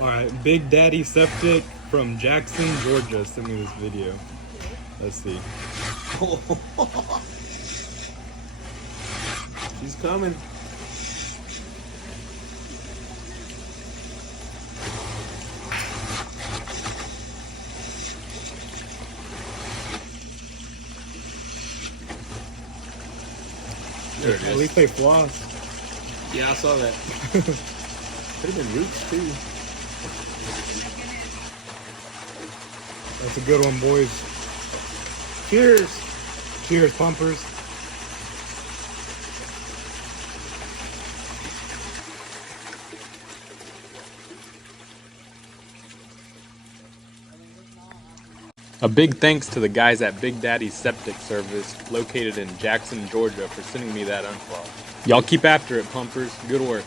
Alright, Big Daddy Septic from Jackson, Georgia sent me this video. Let's see. She's coming. There it At is. least they floss. Yeah, I saw that. Could have been roots too. That's a good one, boys. Cheers. Cheers, pumpers. A big thanks to the guys at Big Daddy Septic Service, located in Jackson, Georgia, for sending me that unclog. Y'all keep after it, pumpers. Good work.